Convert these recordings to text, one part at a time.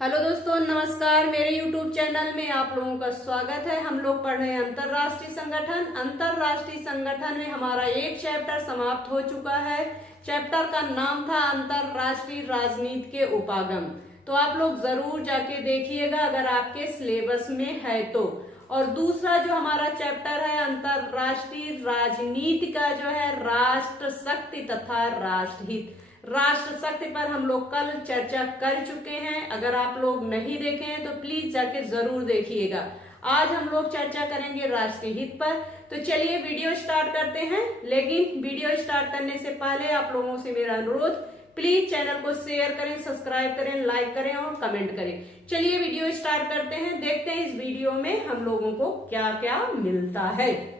Hello दोस्तों, नमस्कार। मेरे YouTube चैनल में आप लोगों का स्वागत है। हम लोग पढ़ रहे हैं अंतरराष्ट्रीय संगठन। अंतरराष्ट्रीय संगठन में हमारा एक चैप्टर समाप्त हो चुका है। चैप्टर का नाम था अंतरराष्ट्रीय राजनीति के उपागम। तो आप लोग जरूर जाके देखिएगा अगर आपके सिलेबस में है तो। और दूसरा जो हमारा चैप्टर है अंतरराष्ट्रीय राजनीति का जो है राष्ट्र शक्ति तथा राष्ट्रहित। राष्ट्र शक्ति पर हम लोग कल चर्चा कर चुके हैं। अगर आप लोग नहीं देखे हैं तो प्लीज जाके जरूर देखिएगा। आज हम लोग चर्चा करेंगे राष्ट्रीय हित पर। तो चलिए वीडियो स्टार्ट करते हैं। लेकिन वीडियो स्टार्ट करने से पहले आप लोगों से मेरा अनुरोध, प्लीज चैनल को शेयर करें, सब्सक्राइब करें, लाइक करें और कमेंट करें। चलिए वीडियो स्टार्ट करते हैं। देखते हैं इस वीडियो में हम लोगों को क्या क्या मिलता है।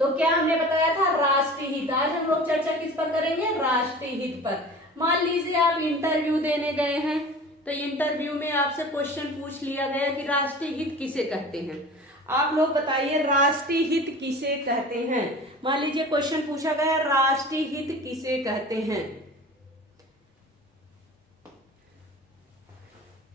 तो क्या हमने बताया था राष्ट्रीय हित। आज हम लोग चर्चा किस पर करेंगे? राष्ट्रीय हित पर। मान लीजिए आप इंटरव्यू देने गए हैं, तो इंटरव्यू में आपसे क्वेश्चन पूछ लिया गया कि राष्ट्रीय हित किसे कहते हैं। आप लोग बताइए राष्ट्रीय हित किसे कहते हैं। मान लीजिए क्वेश्चन पूछा गया राष्ट्रीय हित किसे कहते हैं।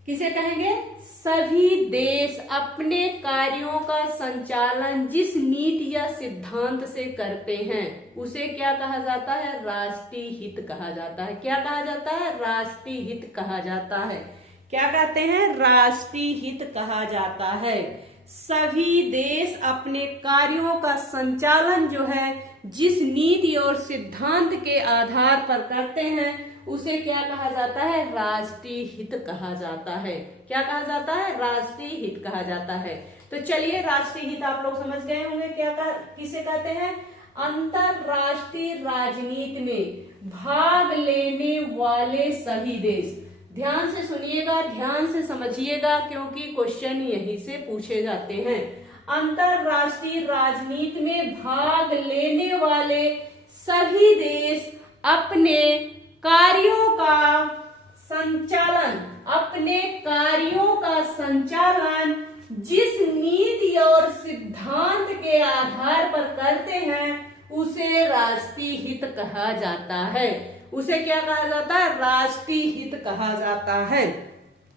किसे कहेंगे? सभी देश अपने कार्यों का संचालन जिस नीति या सिद्धांत से करते हैं उसे क्या कहा जाता है? राष्ट्रीय हित कहा जाता है। क्या कहा जाता है? राष्ट्रीय हित कहा जाता है। क्या कहते हैं? राष्ट्रीय हित कहा जाता है। सभी देश अपने कार्यों का संचालन जो है जिस नीति और सिद्धांत के आधार पर करते हैं उसे क्या कहा जाता है? राष्ट्रीय हित कहा जाता है। क्या कहा जाता है? राष्ट्रीय हित कहा जाता है। तो चलिए राष्ट्रीय हित आप लोग समझ गए होंगे किसे कहते हैं। अंतरराष्ट्रीय राजनीति में भाग लेने वाले सभी देश। ध्यान से सुनिएगा, ध्यान से समझिएगा, क्योंकि क्वेश्चन यहीं से पूछे जाते हैं। अंतरराष्ट्रीय राजनीति में भाग लेने वाले सभी देश अपने कार्यों का संचालन जिस नीति और सिद्धांत के आधार पर करते हैं उसे राष्ट्रीय हित कहा जाता है। उसे क्या कहा जाता है? राष्ट्रीय हित कहा जाता है।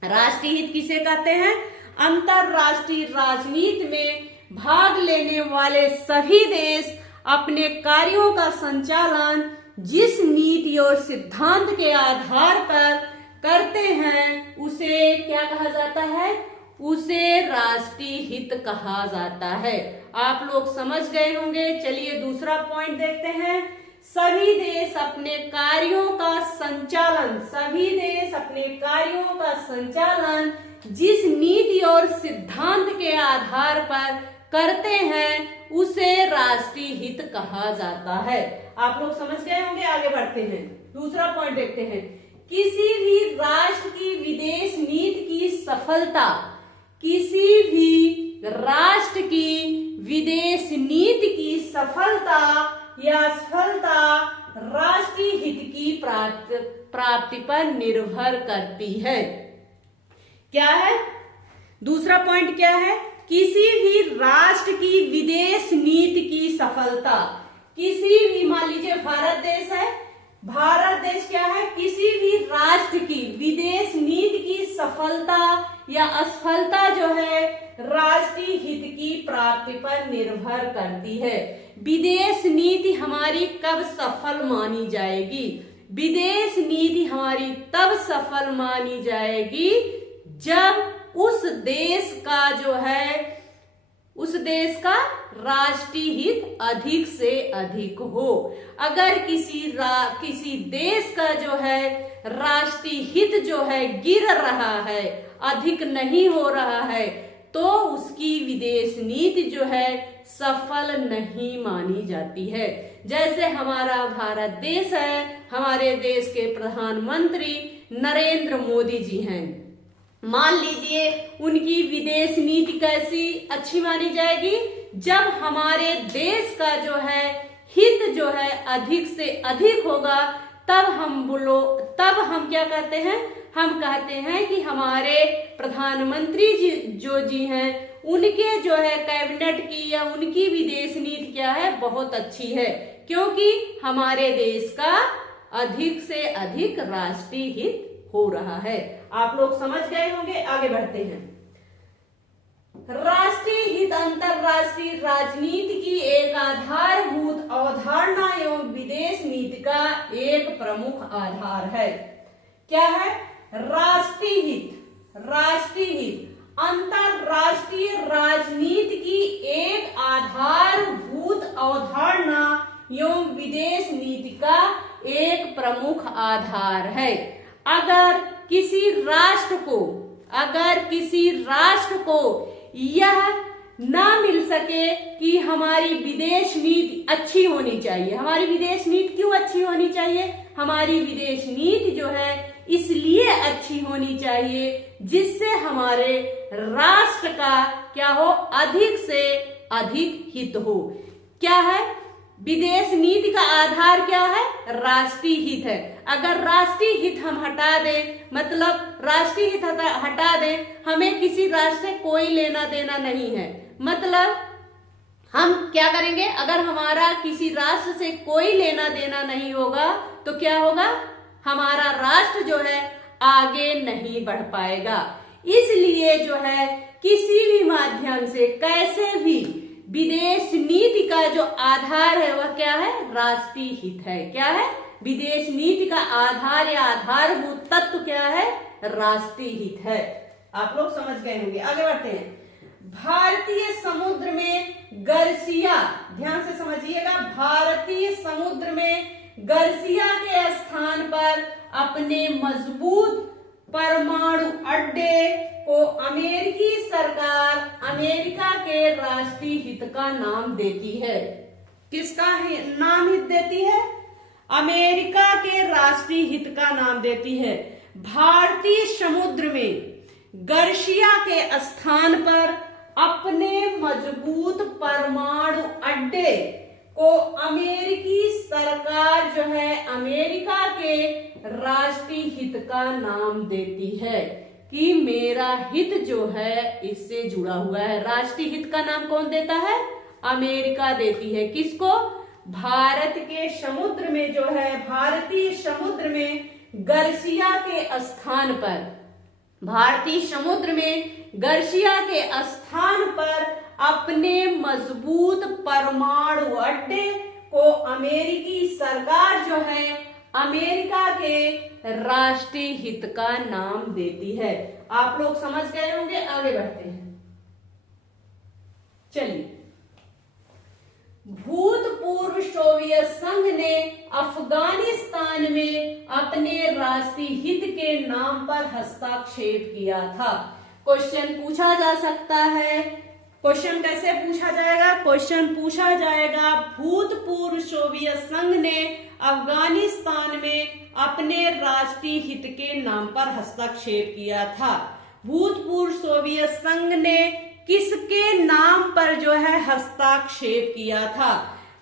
राष्ट्रीय हित किसे कहते हैं? अंतरराष्ट्रीय राजनीति में भाग लेने वाले सभी देश अपने कार्यों का संचालन जिस नीति और सिद्धांत के आधार पर करते हैं उसे क्या कहा जाता है? उसे राष्ट्रीय हित कहा जाता है। आप लोग समझ गए होंगे। चलिए दूसरा पॉइंट देखते हैं। सभी देश अपने कार्यों का संचालन जिस नीति और सिद्धांत के आधार पर करते हैं उसे राष्ट्रीय हित कहा जाता है। आप लोग समझ गए होंगे। आगे बढ़ते हैं, दूसरा पॉइंट देखते हैं। किसी भी राष्ट्र की विदेश नीति की सफलता, किसी भी राष्ट्र की विदेश नीति की सफलता या असफलता राष्ट्रीय हित की प्राप्ति पर निर्भर करती है। क्या है? दूसरा पॉइंट क्या है? किसी भी राष्ट्र की विदेश नीति की सफलता, किसी भी, मान लीजिए भारत देश है, भारत देश क्या है? किसी भी राष्ट्र की विदेश नीति की सफलता या असफलता जो है राष्ट्रीय हित की प्राप्ति पर निर्भर करती है। विदेश नीति हमारी कब सफल मानी जाएगी? विदेश नीति हमारी तब सफल मानी जाएगी जब उस देश राष्ट्रीय हित अधिक से अधिक हो। अगर किसी देश का जो है राष्ट्रीय हित जो है गिर रहा है, अधिक नहीं हो रहा है, तो उसकी विदेश नीति जो है सफल नहीं मानी जाती है। जैसे हमारा भारत देश है, हमारे देश के प्रधानमंत्री नरेंद्र मोदी जी हैं। मान लीजिए उनकी विदेश नीति कैसी अच्छी मानी जाएगी? जब हमारे देश का जो है हित जो है अधिक से अधिक होगा, तब हम क्या कहते हैं? हम कहते हैं कि हमारे प्रधानमंत्री जी हैं, उनके जो है कैबिनेट की या उनकी विदेश नीति क्या है? बहुत अच्छी है, क्योंकि हमारे देश का अधिक से अधिक राष्ट्रीय हित हो रहा है। आप लोग समझ गए होंगे। आगे बढ़ते हैं। राष्ट्रीय हित अंतरराष्ट्रीय राजनीति की एक आधारभूत अवधारणा एवं विदेश नीति का एक प्रमुख आधार है। क्या है? राष्ट्रीय हित। राष्ट्रीय हित अंतरराष्ट्रीय राजनीति की एक आधारभूत अवधारणा एवं विदेश नीति का एक प्रमुख आधार है। अगर किसी राष्ट्र को यह ना मिल सके कि हमारी विदेश नीति अच्छी होनी चाहिए। हमारी विदेश नीति क्यों अच्छी होनी चाहिए? हमारी विदेश नीति जो है इसलिए अच्छी होनी चाहिए जिससे हमारे राष्ट्र का क्या हो? अधिक से अधिक हित हो। क्या है? विदेश नीति का आधार क्या है? राष्ट्रीय हित है। अगर राष्ट्रीय हित हम हटा दें, मतलब राष्ट्रीय हित हटा दें, हमें किसी राष्ट्र से कोई लेना देना नहीं है। मतलब हम क्या करेंगे? अगर हमारा किसी राष्ट्र से कोई लेना देना नहीं होगा तो क्या होगा? हमारा राष्ट्र जो है आगे नहीं बढ़ पाएगा। इसलिए जो है किसी भी माध्यम से कैसे भी विदेश नीति का जो आधार है वह क्या है? राष्ट्रीय हित है। क्या है? विदेश नीति का आधार या आधारभूत तत्व क्या है? राष्ट्रीय हित है। आप लोग समझ गए होंगे। आगे बढ़ते हैं। भारतीय समुद्र में गर्सिया, ध्यान से समझिएगा, भारतीय समुद्र में गर्सिया के स्थान पर अपने मजबूत परमाणु अड्डे को अमेरिकी सरकार अमेरिका के राष्ट्रीय हित का नाम देती है। किसका नाम हित देती है? अमेरिका के राष्ट्रीय हित का नाम देती है। भारतीय समुद्र में गर्सिया के स्थान पर अपने मजबूत परमाणु अड्डे को अमेरिकी सरकार जो है अमेरिका के राष्ट्रीय हित का नाम देती है कि मेरा हित जो है इससे जुड़ा हुआ है। राष्ट्रीय हित का नाम कौन देता है? अमेरिका देती है। किसको? भारत के समुद्र में जो है, भारतीय समुद्र में गर्सिया के स्थान पर, भारतीय समुद्र में गर्सिया के स्थान पर अपने मजबूत परमाणु अड्डे को अमेरिकी सरकार जो है अमेरिका के राष्ट्रीय हित का नाम देती है। आप लोग समझ गए होंगे। आगे बढ़ते हैं। चलिए, भूतपूर्व सोवियत संघ ने अफगानिस्तान में अपने राष्ट्रीय हित के नाम पर हस्तक्षेप किया था। क्वेश्चन पूछा जा सकता है। क्वेश्चन कैसे पूछा जाएगा? क्वेश्चन पूछा जाएगा, भूतपूर्व सोवियत संघ ने अफगानिस्तान में अपने राष्ट्रीय हित के नाम पर हस्तक्षेप किया था। भूतपूर्व सोवियत संघ ने किसके नाम पर जो है हस्तक्षेप किया था?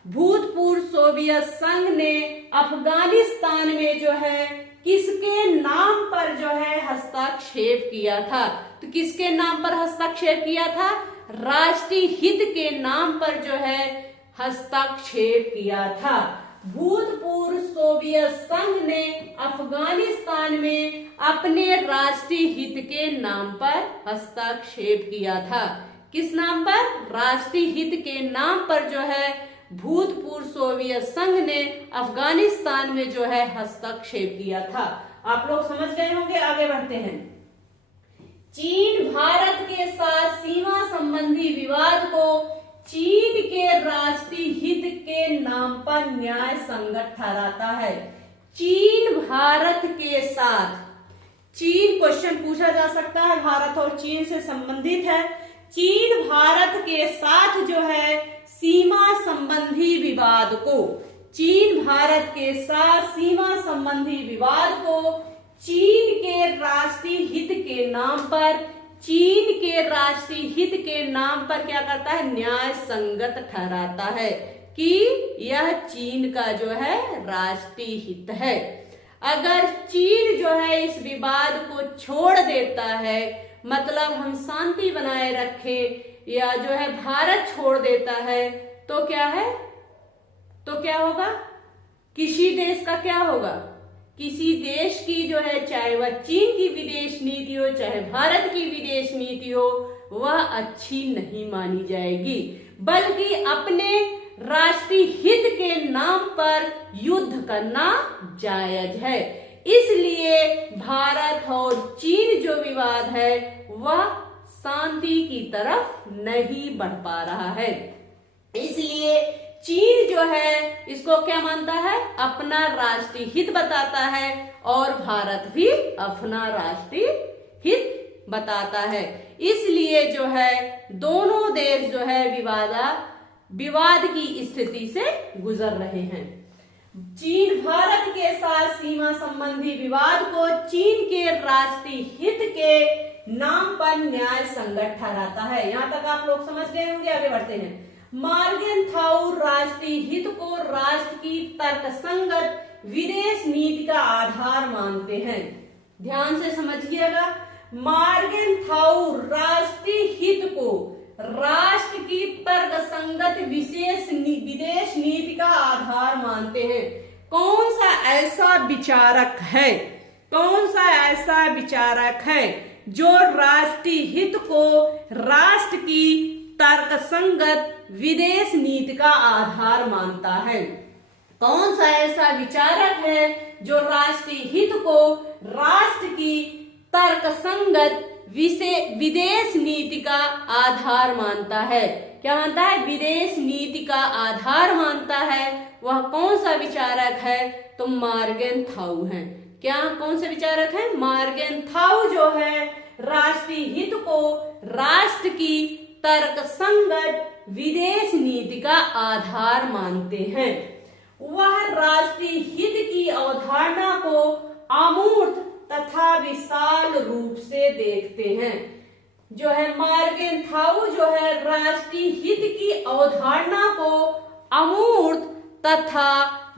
भूतपूर्व सोवियत संघ ने अफगानिस्तान में जो है किसके नाम पर जो है हस्तक्षेप किया था? तो किसके नाम पर हस्तक्षेप किया था? राष्ट्रीय हित के नाम पर जो है हस्तक्षेप किया था। भूतपूर्व सोवियत संघ ने अफगानिस्तान में अपने राष्ट्रीय हित के नाम पर हस्तक्षेप किया था। किस नाम पर? राष्ट्रीय हित के नाम पर जो है भूतपूर्व सोवियत संघ ने अफगानिस्तान में जो है हस्तक्षेप किया था। आप लोग समझ गए होंगे। आगे बढ़ते हैं। चीन भारत के साथ सीमा संबंधी विवाद को चीन के राष्ट्रीय हित के नाम पर न्याय संगत ठहराता है। चीन भारत के साथ, चीन क्वेश्चन पूछा जा सकता है, भारत और चीन से संबंधित है। चीन भारत के साथ जो है सीमा संबंधी विवाद को, चीन भारत के साथ सीमा संबंधी विवाद को चीन के राष्ट्रीय हित के नाम पर, चीन के राष्ट्रीय हित के नाम पर क्या करता है? न्याय संगत ठहराता है कि यह चीन का जो है राष्ट्रीय हित है। अगर चीन जो है इस विवाद को छोड़ देता है, मतलब हम शांति बनाए रखें, या जो है भारत छोड़ देता है, तो क्या है? तो क्या होगा? किसी देश का क्या होगा? किसी देश की जो है, चाहे वह चीन की विदेश नीति हो, चाहे भारत की विदेश नीति हो, वह अच्छी नहीं मानी जाएगी, बल्कि अपने राष्ट्रीय हित के नाम पर युद्ध करना जायज है। इसलिए भारत और चीन जो विवाद है वह शांति की तरफ नहीं बढ़ पा रहा है। इसलिए चीन जो है इसको क्या मानता है, अपना राष्ट्रीय हित बताता है, और भारत भी अपना राष्ट्रीय हित बताता है। इसलिए जो है दोनों देश जो है विवाद की स्थिति से गुजर रहे हैं। चीन भारत के साथ सीमा संबंधी विवाद को चीन के राष्ट्रीय हित के नाम पर न्याय संगत ठहराता है। यहां तक आप लोग समझ गए होंगे, आगे बढ़ते हैं। मॉर्गेनथाउ राष्ट्रीय हित को राष्ट्र की तर्कसंगत विदेश नीति का आधार मानते हैं। ध्यान से समझिएगा, मॉर्गेनथाउ राष्ट्रीय हित को राष्ट्र की तर्कसंगत विदेश नीति का आधार मानते हैं। कौन सा ऐसा विचारक है जो राष्ट्रीय हित को राष्ट्र की तर्कसंगत विदेश नीति का आधार मानता है? कौन सा ऐसा विचारक है जो राष्ट्रीय हित को राष्ट्र की तर्कसंगत विदेश नीति का आधार मानता है? क्या मानता है? विदेश नीति का आधार मानता है। वह कौन सा विचारक है? तो मॉर्गेनथाउ है। क्या कौन से विचारक है? मॉर्गेनथाउ जो है राष्ट्रीय हित को राष्ट्र की तर्कसंगत विदेश नीति का आधार मानते हैं। वह राष्ट्रीय हित की अवधारणा को अमूर्त तथा विशाल रूप से देखते हैं। जो है मॉर्गेनथाउ जो है राष्ट्रीय हित की अवधारणा को अमूर्त तथा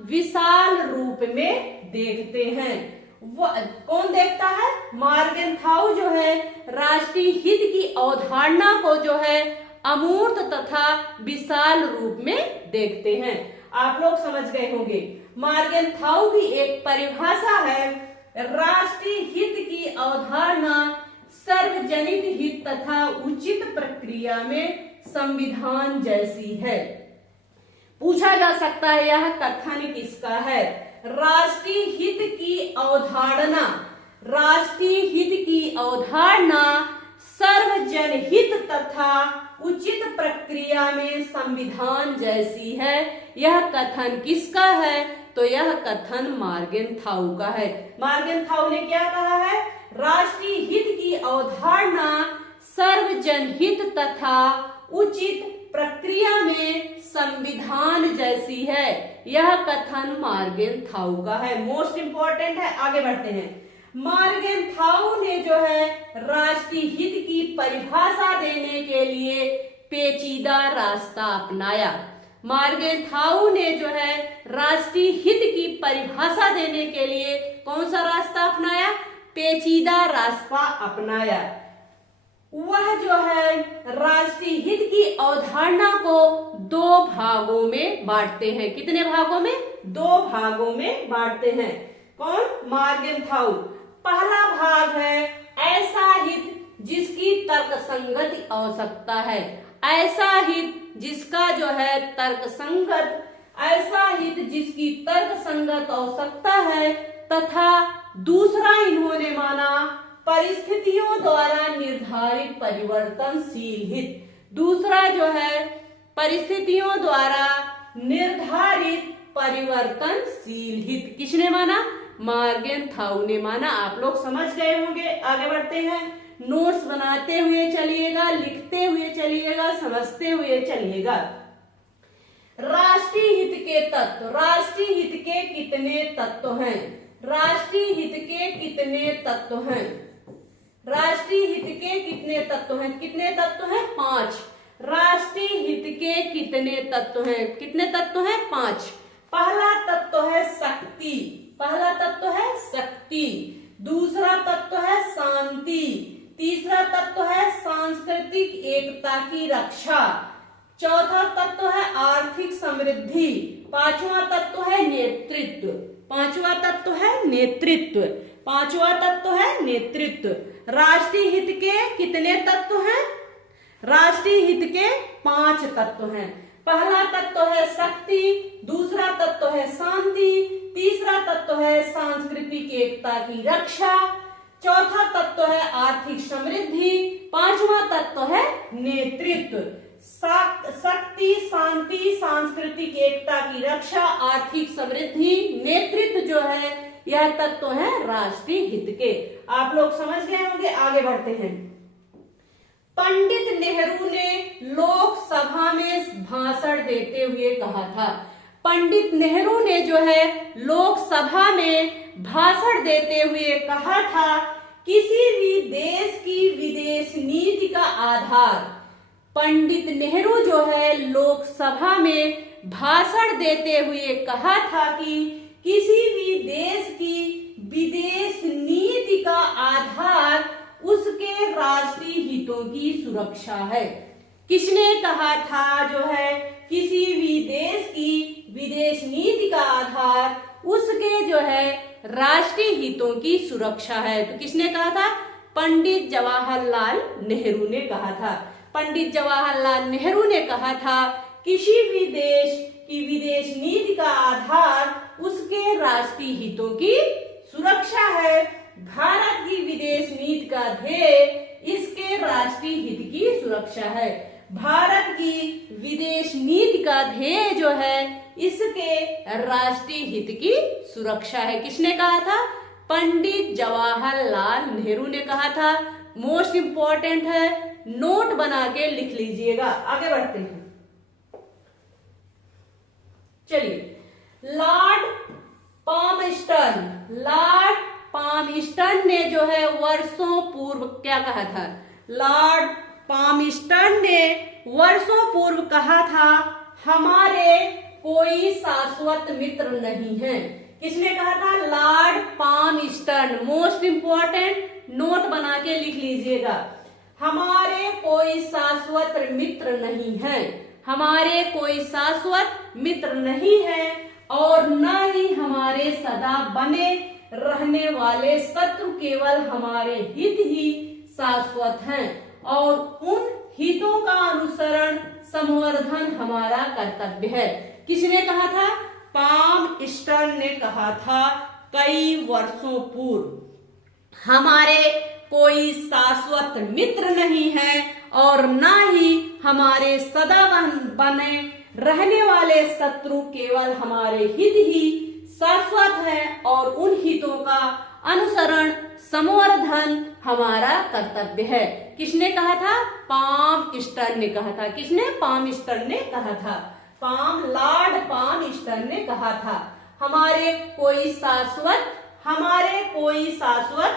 विशाल रूप में देखते हैं। वह कौन देखता है? मॉर्गेनथाउ जो है राष्ट्रीय हित की अवधारणा को जो है अमूर्त तथा विशाल रूप में देखते हैं। आप लोग समझ गए होंगे, मॉर्गेनथाउ की एक परिभाषा है, राष्ट्रीय हित की अवधारणा सार्वजनिक हित तथा उचित प्रक्रिया में संविधान जैसी है। पूछा जा सकता है यह कथन किसका है? राष्ट्रीय हित की अवधारणा सार्वजन हित तथा उचित प्रक्रिया में संविधान जैसी है। यह कथन किसका है? तो यह कथन मॉर्गेनथाउ का है। मॉर्गेनथाउ ने क्या कहा है? राष्ट्रीय हित की अवधारणा सार्वजन हित तथा उचित प्रक्रिया में संविधान जैसी है। यह कथन मॉर्गेनथाउ का है। मोस्ट इंपॉर्टेंट है, आगे बढ़ते हैं। मॉर्गेनथाउ ने जो है राष्ट्रीय हित की परिभाषा देने के लिए पेचीदा रास्ता अपनाया। मॉर्गेनथाउ ने जो है राष्ट्रीय हित की परिभाषा देने के लिए कौन सा रास्ता अपनाया? पेचीदा रास्ता अपनाया। वह जो है राष्ट्रीय हित की अवधारणा को दो भागों में बांटते हैं। कितने भागों में? दो भागों में बांटते हैं। कौन? मॉर्गेनथाउ। पहला भाग है ऐसा हित जिसकी तर्कसंगत आवश्यकता है। ऐसा हित जिसका जो है तर्कसंगत, ऐसा हित जिसकी तर्कसंगत आवश्यकता है, तथा दूसरा इन्होंने माना परिस्थितियों द्वारा निर्धारित परिवर्तनशील हित। दूसरा जो है परिस्थितियों द्वारा निर्धारित परिवर्तनशील हित। किसने माना? मॉर्गेनथाउ ने माना। आप लोग समझ गए होंगे, आगे बढ़ते हैं। नोट्स बनाते हुए चलिएगा, लिखते हुए चलिएगा, समझते हुए चलिएगा। राष्ट्रीय हित के तत्व। राष्ट्रीय हित के कितने तत्व हैं? राष्ट्रीय हित के कितने तत्व हैं? राष्ट्रीय हित के कितने तत्व हैं? कितने तत्व हैं? 5। राष्ट्रीय हित के कितने तत्व हैं? कितने तत्व हैं? 5। पहला तत्व है शक्ति। पहला तत्व है शक्ति। दूसरा तत्व है शांति। तीसरा तत्व है सांस्कृतिक एकता की रक्षा। चौथा तत्व है आर्थिक समृद्धि। पांचवा तत्व है नेतृत्व। पांचवा तत्व है नेतृत्व। पांचवा तत्व है नेतृत्व। राष्ट्रीय हित के कितने तत्व हैं? राष्ट्रीय हित के 5 तत्व हैं। पहला तत्व है शक्ति, दूसरा तत्व है शांति, तीसरा तत्व है सांस्कृतिक एकता की रक्षा, चौथा तत्व है आर्थिक समृद्धि, पांचवा तत्व है नेतृत्व। शक्ति, शांति, सांस्कृतिक एकता की रक्षा, आर्थिक समृद्धि, नेतृत्व जो है यह तत्व है राष्ट्रीय हित के। आप लोग समझ गए होंगे, आगे बढ़ते हैं। पंडित नेहरू ने लोकसभा में भाषण देते हुए कहा था। पंडित नेहरू ने जो है लोकसभा में भाषण देते हुए कहा था, किसी भी देश की विदेश नीति का आधार। पंडित नेहरू जो है लोकसभा में भाषण देते हुए कहा था कि किसी भी देश की विदेश नीति का आधार उसके राष्ट्रीय हितों की सुरक्षा है। किसने कहा था जो है किसी भी देश की विदेश नीति का आधार उसके जो है राष्ट्रीय हितों की सुरक्षा है? तो किसने कहा था? पंडित जवाहरलाल नेहरू ने कहा था। पंडित जवाहरलाल नेहरू ने कहा था किसी भी देश की विदेश नीति का आधार उसके राष्ट्रीय हितों की सुरक्षा है। भारत की विदेश नीति का ध्येय इसके राष्ट्रीय हित की सुरक्षा है। भारत की विदेश नीति का ध्येय जो है इसके राष्ट्रीय हित की सुरक्षा है। किसने कहा था? पंडित जवाहरलाल नेहरू ने कहा था। मोस्ट इंपॉर्टेंट है, नोट बना के लिख लीजिएगा। आगे बढ़ते हैं, चलिए। लॉर्ड पामस्टर्न ने जो है वर्षों पूर्व क्या कहा था? लॉर्ड पामस्टर्न ने वर्षों पूर्व कहा था, हमारे कोई शाश्वत मित्र नहीं है। किसने कहा था? लॉर्ड पामस्टर्न। मोस्ट इंपॉर्टेंट, नोट बना के लिख लीजिएगा। हमारे कोई शाश्वत मित्र नहीं है। हमारे कोई शाश्वत मित्र नहीं है और न ही हमारे सदा बने रहने वाले शत्रु, केवल हमारे हित ही शाश्वत हैं और उन हितों का अनुसरण संवर्धन हमारा कर्तव्य है। किसने कहा था? पामस्टर्न ने कहा था कई वर्षों पूर्व। हमारे कोई शाश्वत मित्र नहीं है और न ही हमारे सदा बने रहने वाले शत्रु, केवल हमारे हित ही शाश्वत है और उन हितों का अनुसरण संवर्धन हमारा कर्तव्य है। किसने कहा था? पामस्टर्न ने कहा था। किसने? पामस्टर्न ने कहा था। लॉर्ड पामस्टर्न ने कहा था हमारे कोई शाश्वत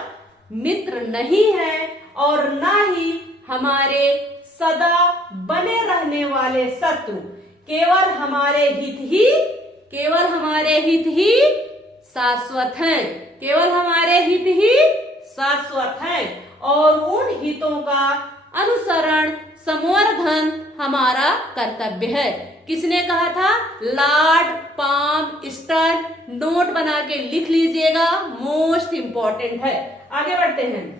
मित्र नहीं है और न ही हमारे सदा बने रहने वाले शत्रु, केवल हमारे हित ही शाश्वत हैं। केवल हमारे हित ही शाश्वत हैं और उन हितों का अनुसरण संवर्धन हमारा कर्तव्य है। किसने कहा था? लॉर्ड पामस्टर्न। नोट बना के लिख लीजिएगा, मोस्ट इंपॉर्टेंट है। आगे बढ़ते हैं।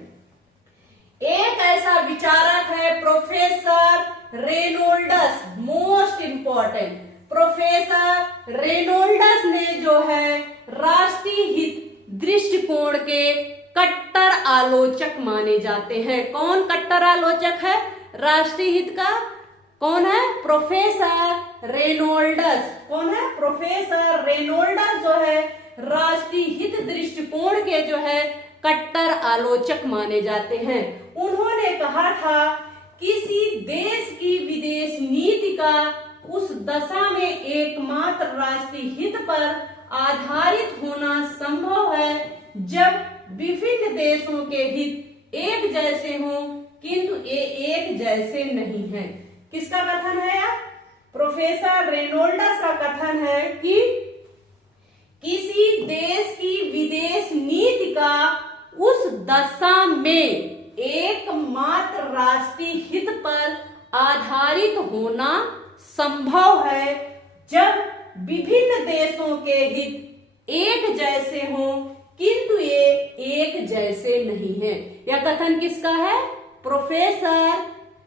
एक ऐसा विचारक है professor Reynolds. Most important, professor Reynolds ने जो है राष्ट्रीय हित दृष्टिकोण के कट्टर आलोचक माने जाते हैं। कौन कट्टर आलोचक है राष्ट्रीय हित का? कौन है? Professor Reynolds. कौन है? प्रोफेसर रेनोल्ड्स जो है राष्ट्रीय हित दृष्टिकोण के जो है कट्टर आलोचक माने जाते हैं। उन्होंने कहा था किसी देश की विदेश नीति का उस दशा में एकमात्र राष्ट्रीय हित पर आधारित होना संभव है जब विभिन्न देशों के हित एक जैसे हों किंतु ये एक जैसे नहीं हैं। किसका कथन है यार? प्रोफेसर रेनोल्ड्स का कथन है कि किसी देश की विदेश नीति का उस दशा में एकमात्र राष्ट्रीय हित पर आधारित होना संभव है जब विभिन्न देशों के हित एक जैसे हों किंतु ये एक जैसे नहीं है। यह कथन किसका है?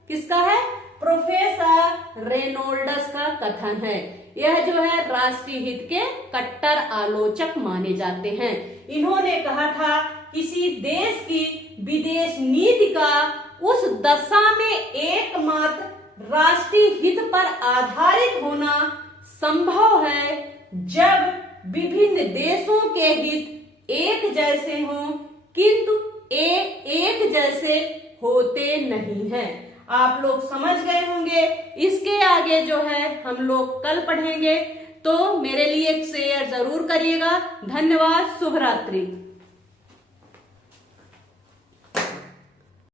किसका है? प्रोफेसर रेनोल्ड्स का कथन है। यह जो है राष्ट्रीय हित के कट्टर आलोचक माने जाते हैं। इन्होंने कहा था किसी देश की विदेश नीति का उस दशा में एकमात्र राष्ट्रीय हित पर आधारित होना संभव है जब विभिन्न देशों के हित एक जैसे हों किंतु एक जैसे होते नहीं हैं। आप लोग समझ गए होंगे। इसके आगे जो है हम लोग कल पढ़ेंगे, तो मेरे लिए एक शेयर जरूर करिएगा। धन्यवाद। शुभ रात्रि।